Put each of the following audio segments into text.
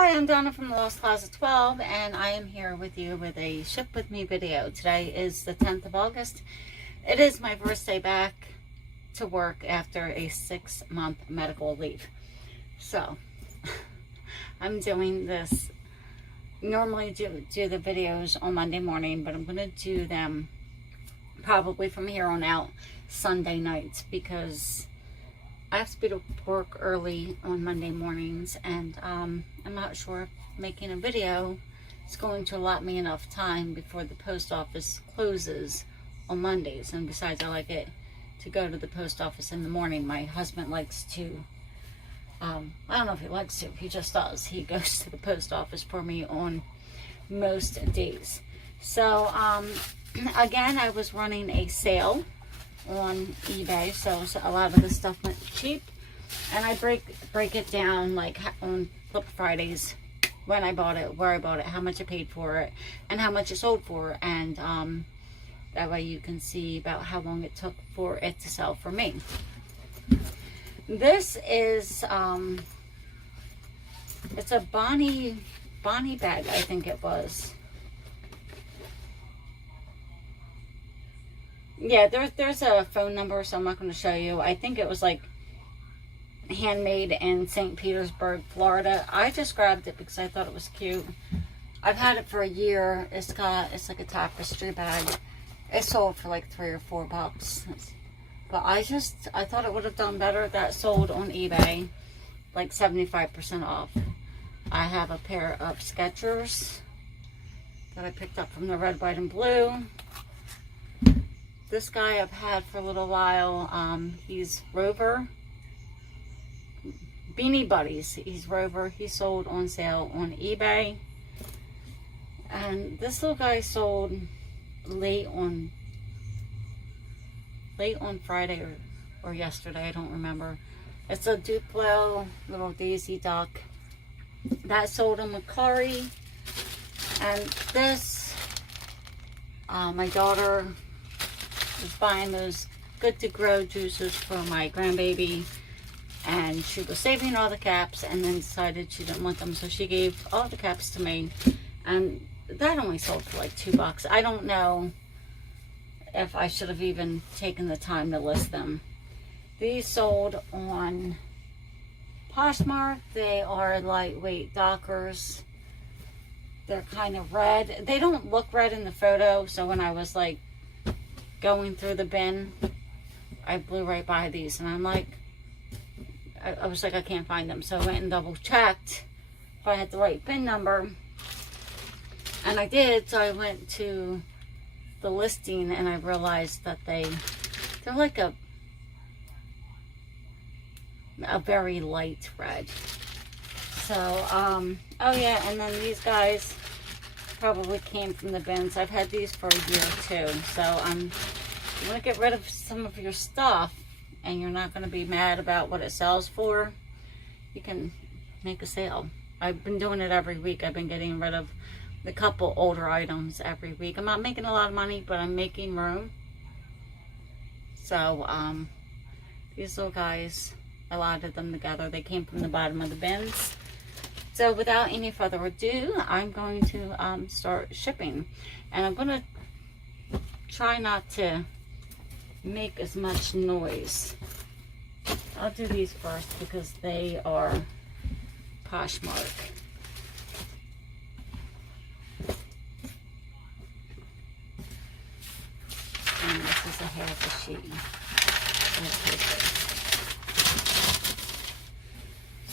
Hi, I'm Donna from the Lost Closet 12, and I am here with you with a Ship With Me video. Today is the 10th of August. It is my first day back to work after a 6-month medical leave. So, I'm doing this, normally do the videos on Monday morning, but I'm going to do them probably from here on out Sunday nights because I have to be to work early on Monday mornings, and I'm not sure if making a video is going to allot me enough time before the post office closes on Mondays. And besides, I like it to go to the post office in the morning. My husband likes to, I don't know if he likes to, he just does. He goes to the post office for me on most days. So, again, I was running a sale on eBay, so a lot of the stuff went cheap, and I break it down like on Flip Fridays, when I bought it, where I bought it, how much I paid for it, and how much it sold for, and that way you can see about how long it took for it to sell for me. This is it's a Bonnie bag, I think it was. Yeah, there's a phone number, so I'm not going to show you. I think it was like handmade in St. Petersburg, Florida. I just grabbed it because I thought it was cute. I've had it for a year. It's like a tapestry bag. It sold for like $3 or $4. But I thought it would have done better. That sold on eBay like 75% off. I have a pair of Skechers that I picked up from the Red, White, and Blue. This guy I've had for a little while. He's Rover. Beanie Buddies. He's Rover. He sold on sale on eBay. And this little guy sold late on Friday or yesterday. I don't remember. It's a Duplo little Daisy Duck. That sold on Mercari. And this, my daughter was buying those Good to Grow juices for my grandbaby, and she was saving all the caps and then decided she didn't want them, so she gave all the caps to me, and that only sold for like $2. I don't know if I should have even taken the time to list them. These sold on Poshmark. They are lightweight Dockers. They're kind of red. They don't look red in the photo, so when I was like going through the bin, I blew right by these, and I'm like, I was like, I can't find them. So I went and double checked if I had the right bin number, and I did. So I went to the listing, and I realized that they're like a very light red. So oh yeah, and then these guys probably came from the bins. I've had these for a year too. So you want to get rid of some of your stuff and you're not going to be mad about what it sells for, you can make a sale. I've been doing it every week. I've been getting rid of the couple older items every week. I'm not making a lot of money, but I'm making room. So these little guys, I loaded them together. They came from the bottom of the bins. So without any further ado, I'm going to start shipping. And I'm going to try not to make as much noise. I'll do these first because they are Poshmark. And this is a half a sheet.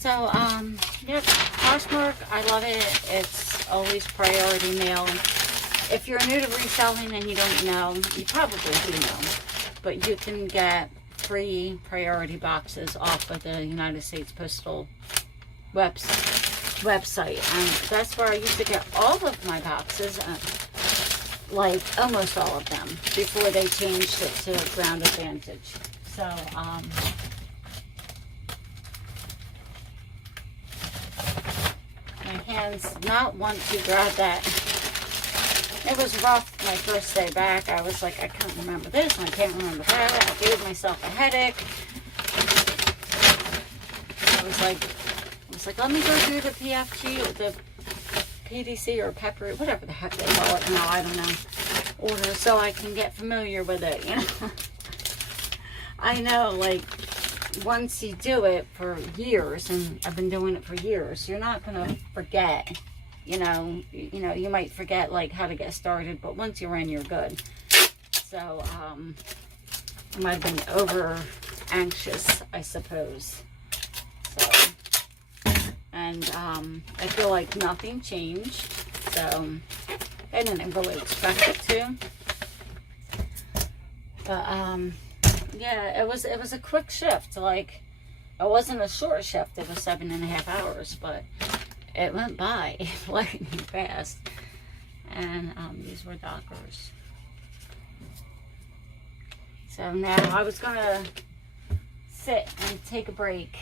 So, yep, Poshmark, I love it. It's always priority mail. If you're new to reselling and you don't know, you probably do know, but you can get free priority boxes off of the United States Postal website. And that's where I used to get all of my boxes, like almost all of them, before they changed it to Ground Advantage. So, my hands not want to grab that. It was rough my first day back. I was like, I can't remember this and I can't remember that. I gave myself a headache. I was like, like, let me go through the PFG or the PDC or Pepper, whatever the heck they call it now, I don't know, order, so I can get familiar with it, you know. I know, like, once you do it for years, and I've been doing it for years, you're not going to forget, you know, you might forget, like, how to get started, but once you're in, you're good. So, I might have been over anxious, I suppose. So, and, I feel like nothing changed, so I didn't really expect it to. But, yeah, it was a quick shift. Like, it wasn't a short shift. It was 7.5 hours, but it went by lightning fast. And these were Dockers. So now I was gonna sit and take a break,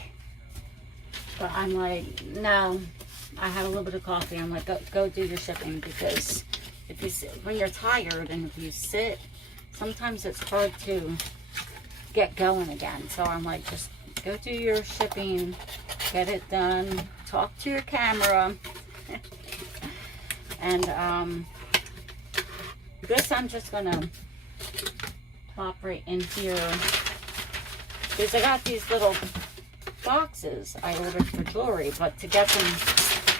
but I'm like, no. I had a little bit of coffee. I'm like, go do your shipping, because if you sit, when you're tired and if you sit, sometimes it's hard to get going again. So I'm like, just go do your shipping, get it done, talk to your camera. And this I'm just gonna pop right in here, because I got these little boxes I ordered for jewelry, but to get them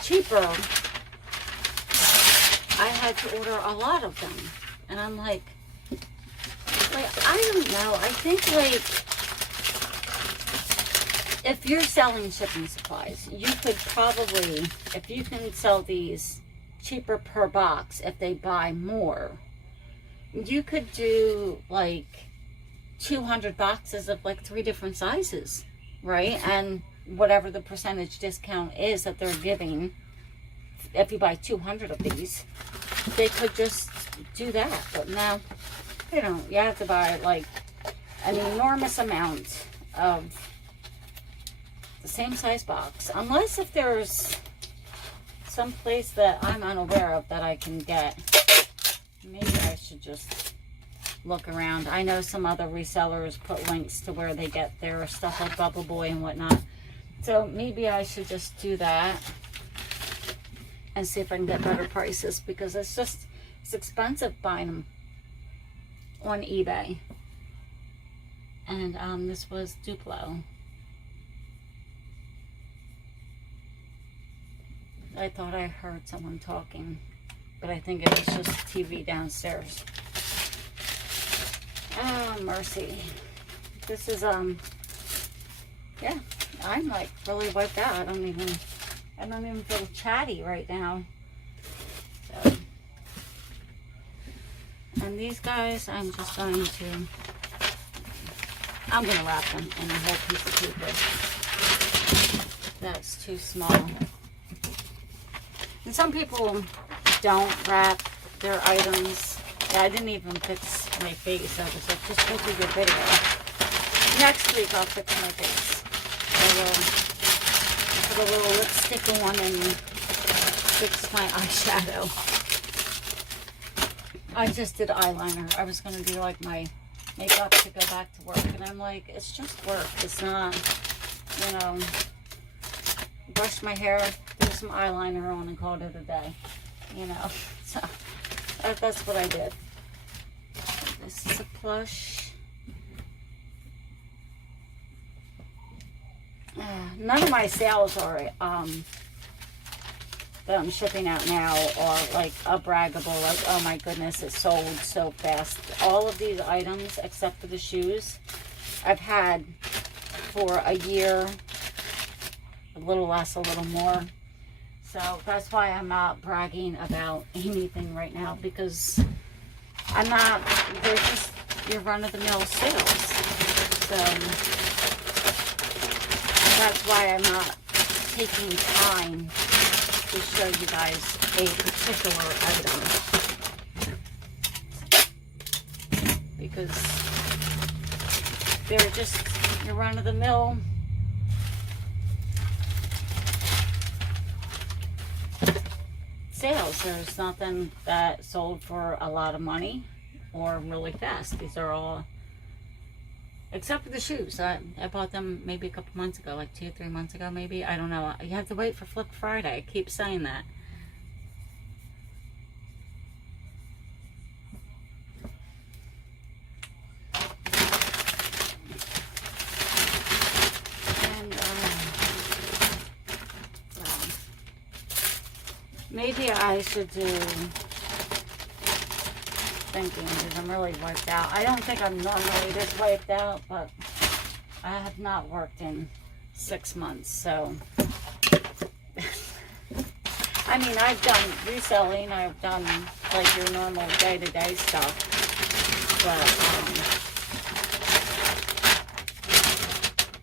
cheaper I had to order a lot of them. And I'm like, I don't know. I think, like, if you're selling shipping supplies, you could probably, if you can sell these cheaper per box, if they buy more, you could do, like, 200 boxes of, like, 3 different sizes, right? And whatever the percentage discount is that they're giving, if you buy 200 of these, they could just do that. But no, you don't. You have to buy, like, an enormous amount of the same size box, unless if there's some place that I'm unaware of that I can get. Maybe I should just look around. I know some other resellers put links to where they get their stuff, like Bubble Boy and whatnot, so maybe I should just do that and see if I can get better prices, because it's expensive buying them on eBay. And this was Duplo. I thought I heard someone talking, but I think it was just TV downstairs. Oh, mercy. This is, yeah, I'm like really wiped out. I don't even feel chatty right now. So, and these guys, I'm going to wrap them in a whole piece of paper. That's too small. And some people don't wrap their items. Yeah, I didn't even fix my face. I was like, just go through your video. Next week I'll fix my face. I will put a little lipstick on and fix my eyeshadow. I just did eyeliner. I was going to do like my makeup to go back to work. And I'm like, it's just work. It's not, you know, brush my hair, do some eyeliner on and call it a day. You know, so that's what I did. This is a plush. None of my sales are that I'm shipping out now are like a braggable, like, oh my goodness, it sold so fast. All of these items, except for the shoes, I've had for a year, a little less, a little more. So that's why I'm not bragging about anything right now, because I'm not, they're just your run-of-the-mill sales. So that's why I'm not taking time to show you guys a particular item, because they're just your run-of-the-mill sales. There's nothing that sold for a lot of money or really fast. These are all Except for the shoes. I bought them maybe a couple months ago, like 2-3 months ago maybe. I don't know. You have to wait for Flip Friday. I keep saying that. And, well, maybe I should do... thinking because I'm really wiped out. I don't think I'm normally this wiped out, but I have not worked in 6 months, so I mean, I've done reselling, I've done like your normal day-to-day stuff, but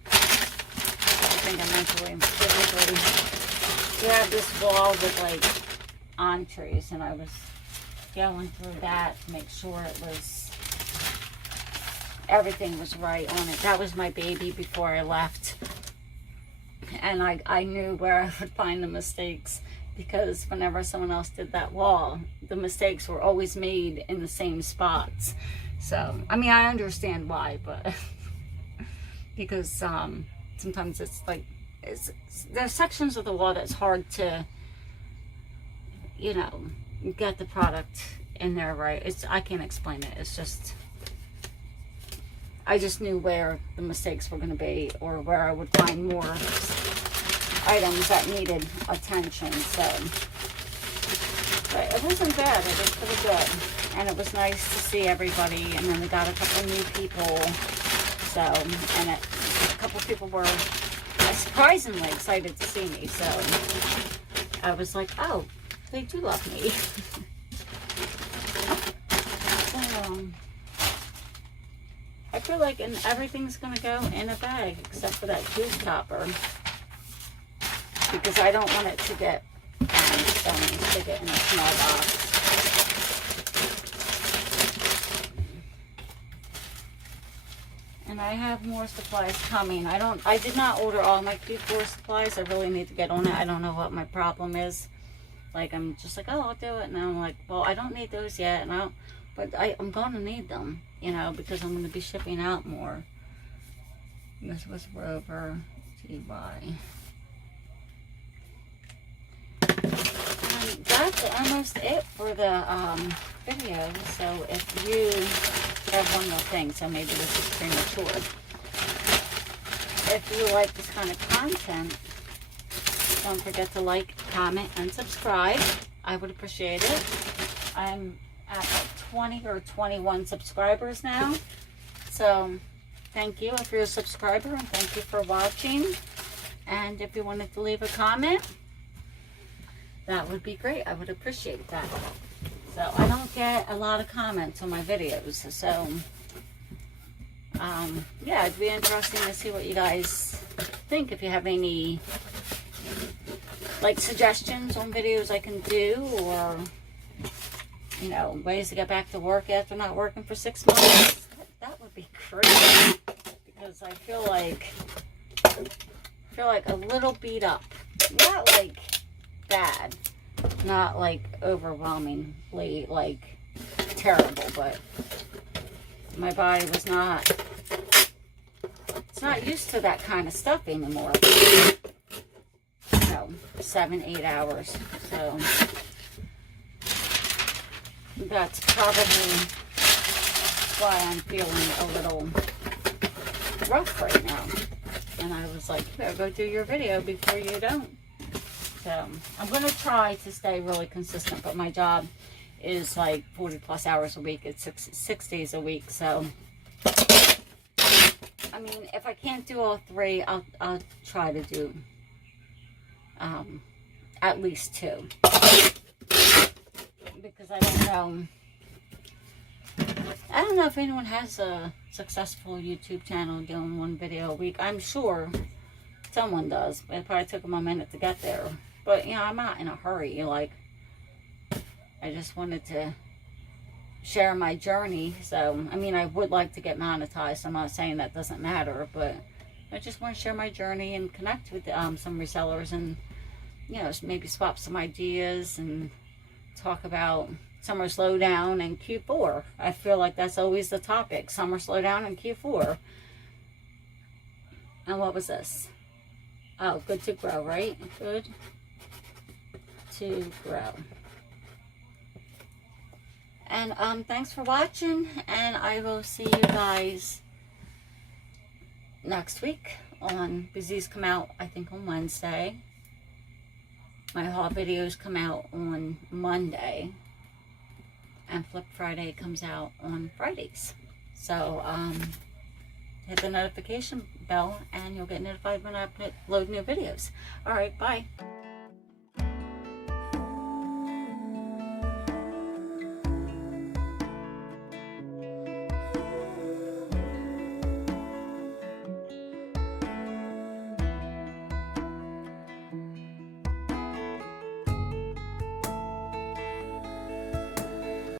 I think I'm mentally and physically. We have this wall with like entrees, and I was going through that to make sure it was, everything was right on it. That was my baby before I left, and I knew where I would find the mistakes, because whenever someone else did that wall, the mistakes were always made in the same spots. So I mean, I understand why, but because sometimes it's like there's sections of the wall that's hard to, you know, get the product in there right. I can't explain it. It's just, I just knew where the mistakes were going to be, or where I would find more items that needed attention. So, but it wasn't bad. It was pretty good, and it was nice to see everybody. And then we got a couple new people. So, and a couple people were surprisingly excited to see me. So I was like, oh, they do love me. So, I feel like everything's going to go in a bag except for that juice topper, because I don't want it to get stony. Stick it in a small box. And I have more supplies coming. I did not order all my Q4 supplies. I really need to get on it. I don't know what my problem is. Like, I'm just like, oh, I'll do it. And I'm like, well, I don't need those yet. And but I'm going to need them, you know, because I'm going to be shipping out more. This was Rover GY. And that's almost it for the video. So if you have one more thing, so maybe this is premature. If you like this kind of content, don't forget to like, comment, and subscribe. I would appreciate it. I'm at like 20 or 21 subscribers now. So thank you if you're a subscriber, and thank you for watching. And if you wanted to leave a comment, that would be great. I would appreciate that. So I don't get a lot of comments on my videos. So yeah, it'd be interesting to see what you guys think. If you have any like suggestions on videos I can do, or you know, ways to get back to work after not working for 6 months, that would be great, because I feel like a little beat up. Not like bad, not like overwhelmingly like terrible, but my body was not, it's not used to that kind of stuff anymore. 7-8 hours. So that's probably why I'm feeling a little rough right now. And I was like, you better go do your video before you don't. So I'm going to try to stay really consistent, but my job is like 40 plus hours a week. It's 6 days a week. So I mean, if I can't do all 3, I'll try to do at least 2, because I don't know if anyone has a successful YouTube channel doing 1 video a week. I'm sure someone does. It probably took them a minute to get there, but you know, I'm not in a hurry. Like, I just wanted to share my journey. So I mean, I would like to get monetized. I'm not saying that doesn't matter, but I just want to share my journey and connect with some resellers, and you know, maybe swap some ideas and talk about summer slowdown and Q4. I feel like that's always the topic, summer slowdown and Q4. And what was this? Oh, good to grow, right? Good to grow. And thanks for watching, and I will see you guys next week on, because these come out I think on Wednesday. My haul videos come out on Monday, and Flip Friday comes out on Fridays. So hit the notification bell and you'll get notified when I load new videos. All right, bye.